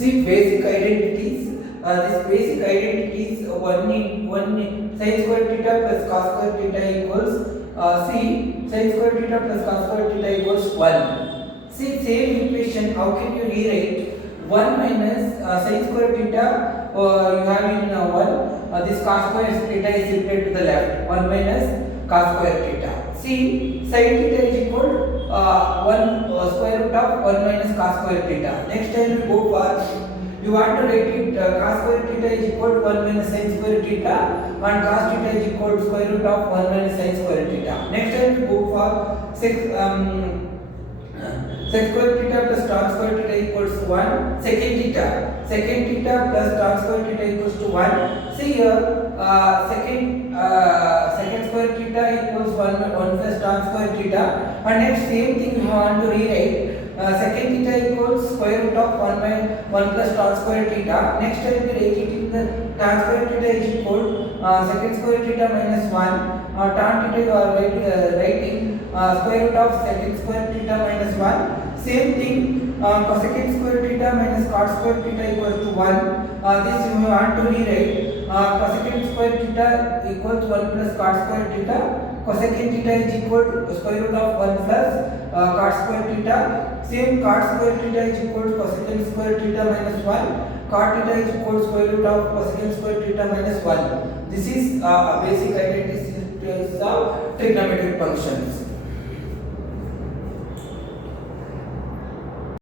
See basic identities. This basic identities one sin square theta plus cos square theta equals see sin square theta plus cos square theta equals 1. See same equation. How can you rewrite 1 minus sin square theta? You have in 1. This cos square theta is shifted to the left. 1 minus cos square theta. See sin theta is equal 1 square root of 1 minus cos square theta. Next time we go for you want to write it cos square theta is equal to 1 minus sin square theta and cos theta is equal to square root of 1 minus sin square theta. Next time we go for sec square theta plus tan square theta equals to 1. Secant theta plus tan square theta equals to 1. See here secant square theta equals 1 plus tan square theta, and next same thing you want to rewrite secant theta equals square root of 1 by 1 plus tan square theta. Next time we write it in the tan square theta is equal secant square theta minus 1. Tan theta you are writing square root of secant square theta minus 1. Same thing cosecant square theta minus cot square theta equals to 1. This you want to rewrite cosecant square theta equals 1 plus cot square theta. Cosecant theta is equal to square root of 1 plus cot square theta. Same cot square theta is equal to cosecant square theta minus 1. Cot theta is equal to square root of cosecant square theta minus 1. This is basic identities of trigonometric functions.